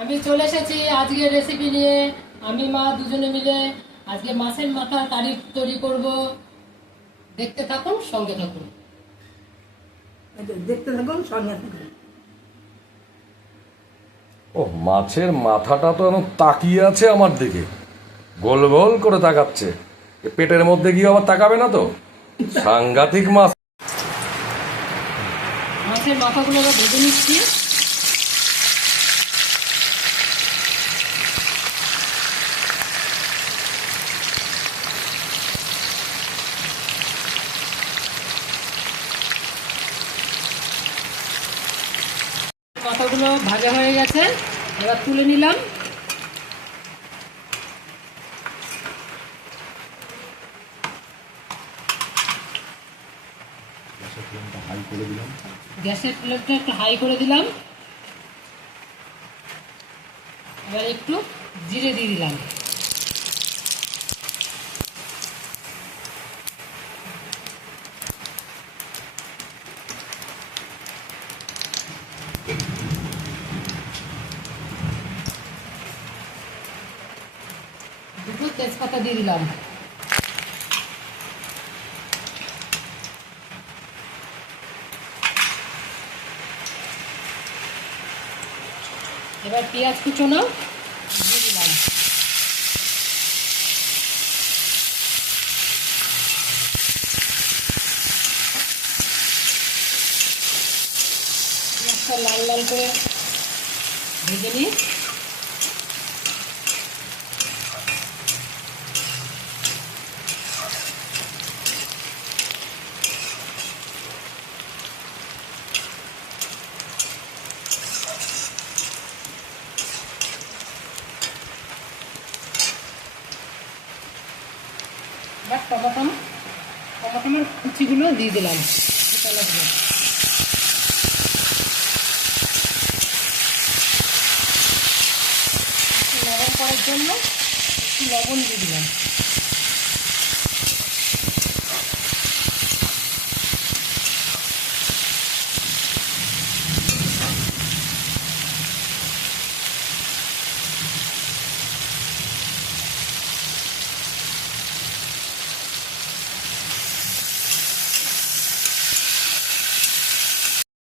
আমি চলে এসেছি আজকে রেসিপি নিয়ে। আমি মা দুজনে মিলে আজকে মাছের মাথার কারি তৈরি করব। দেখতে থাকুন, সঙ্গে থাকুন। দেখতে থাকুন, সঙ্গে থাকুন। ও, মাছের মাথাটা তো এখন তাকিয়ে আছে আমার দিকে, গোল গোল করে তাকাচ্ছে। এ পেটের মধ্যে গিয়ে আবার তাকাবে না তো? সাংঘাতিক মাছ। মাছের মাথাগুলো আমরা ভেজে নিচ্ছি। মাথাগুলো ভাজা হয়ে গেছে, এবার তুলে নিলাম। গ্যাসের ফ্লেমটা একটু হাই করে দিলাম। এবার একটু জিরে দিয়ে দিলাম। দুটো তেজপাতা দিয়ে দিলাম। এবার পেঁয়াজ কুচোনো দিয়ে দিলাম। পেঁয়াজটা লাল লাল করে ভেজে নিই। এবার টমাটোর কুচিগুলো দিয়ে দিলাম। লবণ করার জন্য একটু লবণ দিয়ে দিলাম।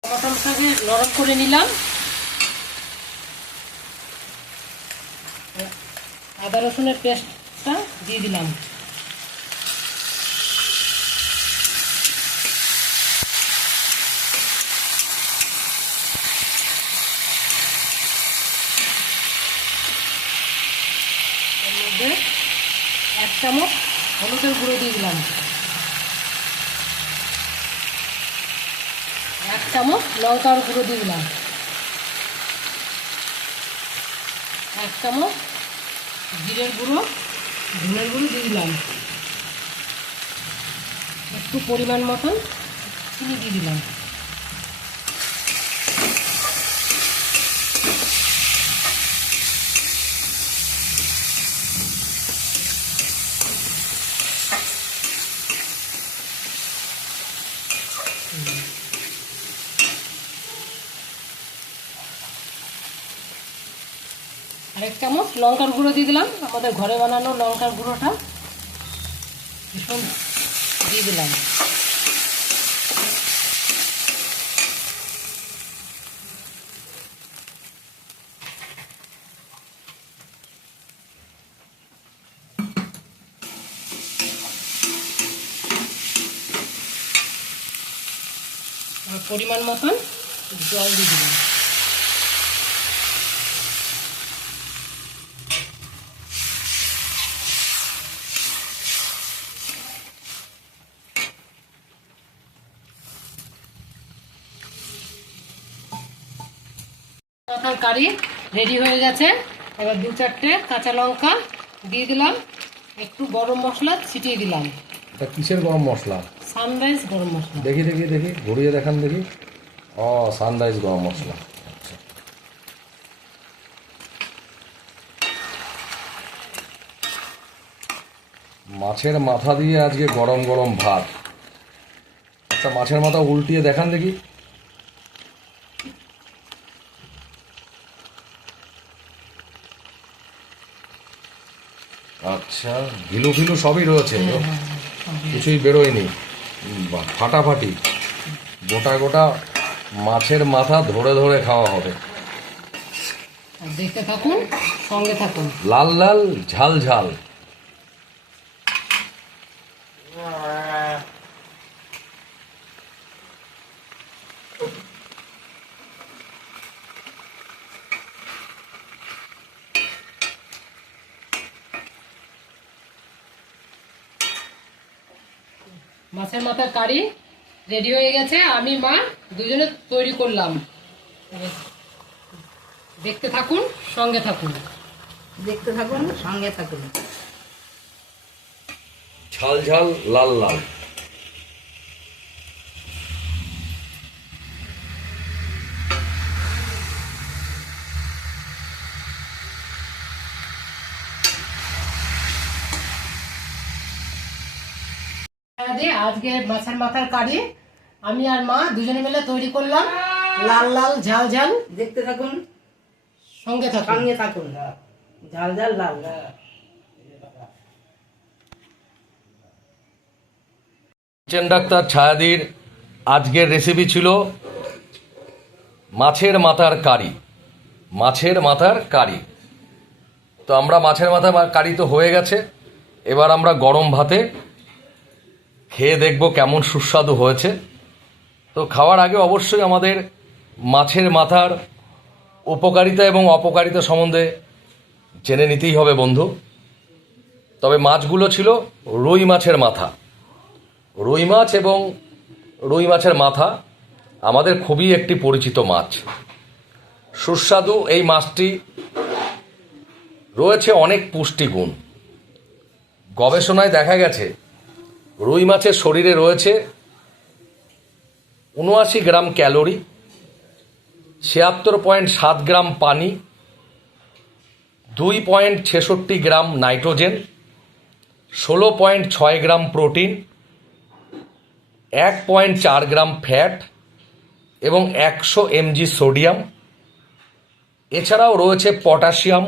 টমাটোটাকে নরম করে নিলাম। আদা রসুনের পেস্টটা দিয়ে দিলাম। এর মধ্যে 1 চামচ হলুদের গুঁড়ো দিয়ে দিলাম। 1 চামচ লঙ্কার গুঁড়ো দিয়ে দিলাম। 1 চামচ জিরের গুঁড়ো, ধনের গুঁড়ো দিয়ে দিলাম। একটু পরিমাণ মতন চিনি দিয়ে দিলাম। আর 1 চামচ লঙ্কার গুঁড়ো দিয়ে দিলাম। আমাদের ঘরে বানানো লঙ্কার গুঁড়োটা ভীষণ দিয়ে দিলাম। আর পরিমাণ মতন জল দিয়ে দিলাম। মাথার কারি রেডি হয়ে গেছে। এবার 2-4টে কাঁচা লঙ্কা দিয়ে দিলাম। একটু গরম মশলা ছিটিয়ে দিলাম। এটা কিসের গরম মশলা? সানরাইজ গরম মশলা। দেখি দেখি দেখি, ঘুরিয়ে দেখান দেখি। ও, সানরাইজ গরম মশলা। আচ্ছা, মাছের মাথা দিয়ে আজকে গরম গরম ভাত। আচ্ছা, মাছের মাথা উল্টিয়ে দেখান দেখি। আচ্ছা, ঘিলু ফিলু সবই রয়েছে, কিছুই বেরোয়নি। বাহ, ফাটাফাটি। গোটা গোটা মাছের মাথা ধরে ধরে খাওয়া হবে। আর দেখতে থাকুন, সঙ্গে থাকুন। লাল লাল ঝাল ঝাল। মাছের মাথার কারি রেডি হয়ে গেছে, আমি মা দুজনে তৈরি করলাম। দেখতে থাকুন, সঙ্গে থাকুন। দেখতে থাকুন, সঙ্গে থাকুন। ঝাল ঝাল লাল লাল। আজকে মাছের মাথার কারি আমি আর মা দুজনে মিলে তৈরি করলাম, লাল লাল ঝাল ঝাল। দেখতে থাকুন, সঙ্গে থাকুন। সঙ্গে থাকুন। ঝাল ঝাল লাল। কিচেন ডাক্তার ছায়াদির আজকের রেসিপি ছিল মাছের মাথার কারি। মাছের মাথার কারি। তো আমরা মাছের মাথার কারি তো হয়ে গেছে, এবার আমরা গরম ভাতে খেয়ে দেখব কেমন সুস্বাদু হয়েছে। তো খাওয়ার আগে অবশ্যই আমাদের মাছের মাথার উপকারিতা এবং অপকারিতা সম্বন্ধে জেনে নিতেই হবে বন্ধু। তবে মাছগুলো ছিল রুই মাছের মাথা। রুই মাছ এবং রুই মাছের মাথা আমাদের খুবই একটি পরিচিত মাছ। সুস্বাদু এই মাছটি রয়েছে অনেক পুষ্টিগুণ। গবেষণায় দেখা গেছে রুই মাছের শরীরে রয়েছে ৭৯ গ্রাম ক্যালোরি, ৭৬.৭ গ্রাম পানি, ২.৬৬ গ্রাম নাইট্রোজেন, ১৬.৬ গ্রাম প্রোটিন, ১.৪ গ্রাম ফ্যাট এবং ১০০ mg সোডিয়াম। এছাড়াও রয়েছে potassium,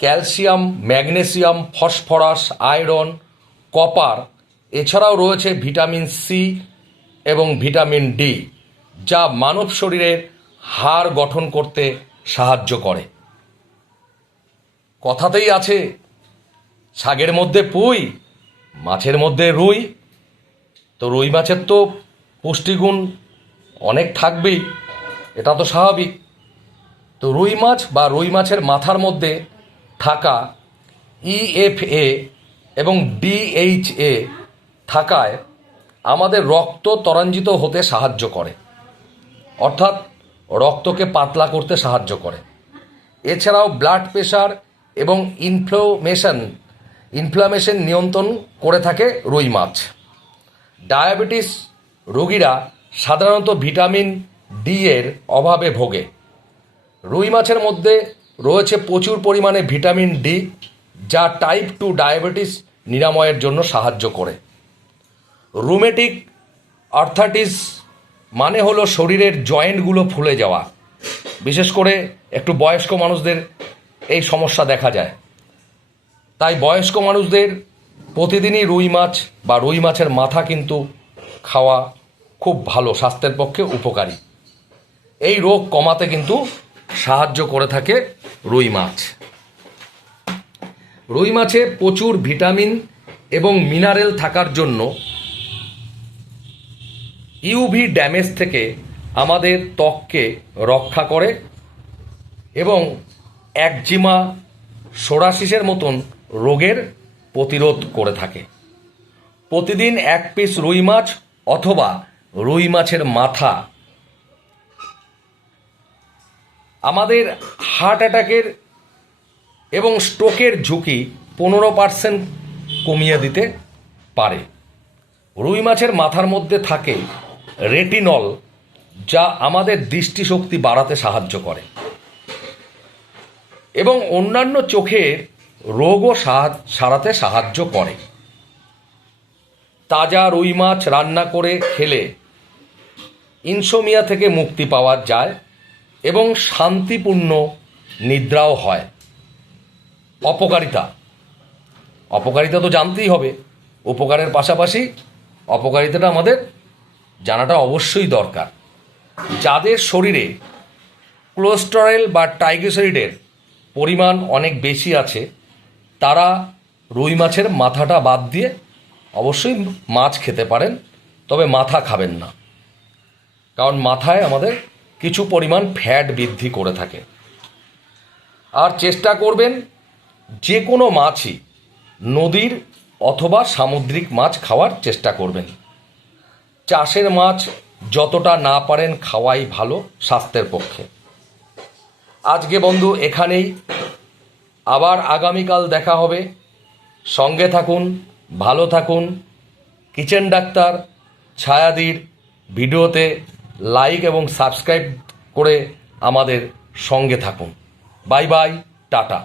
calcium, magnesium, phosphorus, iron, copper. এছাড়াও রয়েছে ভিটামিন সি এবং ভিটামিন ডি, যা মানব শরীরের হাড় গঠন করতে সাহায্য করে। কথাতেই আছে শাকের মধ্যে পুঁই, মাছের মধ্যে রুই। তো রুই মাছের তো পুষ্টিগুণ অনেক থাকবেই, এটা তো স্বাভাবিক। তো রুই মাছ বা রুই মাছের মাথার মধ্যে থাকা EFA এবং DHA থাকায় আমাদের রক্ত ত্বরান্বিত হতে সাহায্য করে, অর্থাৎ রক্তকে পাতলা করতে সাহায্য করে। এছাড়াও ব্লাড প্রেশার এবং ইনফ্লামেশন নিয়ন্ত্রণ করে থাকে রুই মাছ। ডায়াবেটিস রোগীরা সাধারণত ভিটামিন ডি এর অভাবে ভোগে। রুই মাছের মধ্যে রয়েছে প্রচুর পরিমাণে ভিটামিন ডি, যা টাইপ 2 ডায়াবেটিস নিরাময়ের জন্য সাহায্য করে। রুমেটিক আর্থ্রাইটিস মানে হলো শরীরের জয়েন্টগুলো ফুলে যাওয়া। বিশেষ করে একটু বয়স্ক মানুষদের এই সমস্যা দেখা যায়। তাই বয়স্ক মানুষদের প্রতিদিনই রুই মাছ বা রুই মাছের মাথা কিন্তু খাওয়া খুব ভালো, স্বাস্থ্যের পক্ষে উপকারী। এই রোগ কমাতে কিন্তু সাহায্য করে থাকে রুই মাছ। রুই মাছে প্রচুর ভিটামিন এবং মিনারেল থাকার জন্য ইউভি ড্যামেজ থেকে আমাদের ত্বককে রক্ষা করে এবং একজিমা, সোরাসিসের মতন রোগের প্রতিরোধ করে থাকে। প্রতিদিন 1 পিস রুই মাছ অথবা রুই মাছের মাথা আমাদের হার্ট অ্যাটাকের এবং স্ট্রোকের ঝুঁকি 15% কমিয়ে দিতে পারে। রুই মাছের মাথার মধ্যে থাকে রেটিনল, যা আমাদের দৃষ্টিশক্তি বাড়াতে সাহায্য করে এবং অন্যান্য চোখের রোগও সারাতে সাহায্য করে। তাজা রুই মাছ রান্না করে খেলে ইনসোমিয়া থেকে মুক্তি পাওয়া যায় এবং শান্তিপূর্ণ নিদ্রাও হয়। অপকারিতা: অপকারিতা তো জানতেই হবে, উপকারের পাশাপাশি অপকারিতাটা আমাদের জানাটা অবশ্যই দরকার। যাদের শরীরে কোলেস্টেরল বা ট্রাইগ্লিসারিডের পরিমাণ অনেক বেশি আছে তারা রুই মাছের মাথাটা বাদ দিয়ে অবশ্যই মাছ খেতে পারেন, তবে মাথা খাবেন না, কারণ মাথায় আমাদের কিছু পরিমাণ ফ্যাট বৃদ্ধি করে থাকে। আর চেষ্টা করবেন যে কোনো মাছই নদীর অথবা সামুদ্রিক মাছ খাওয়ার চেষ্টা করবেন। চাষের মাছ যতটা না পারেন খাওয়াই ভালো স্বাস্থ্যের পক্ষে। আজকে বন্ধু এখানেই, আবার আগামীকাল দেখা হবে। সঙ্গে থাকুন, ভালো থাকুন। কিচেন ডাক্তার ছায়াদির ভিডিওতে লাইক এবং সাবস্ক্রাইব করে আমাদের সঙ্গে থাকুন। Bye bye, tata.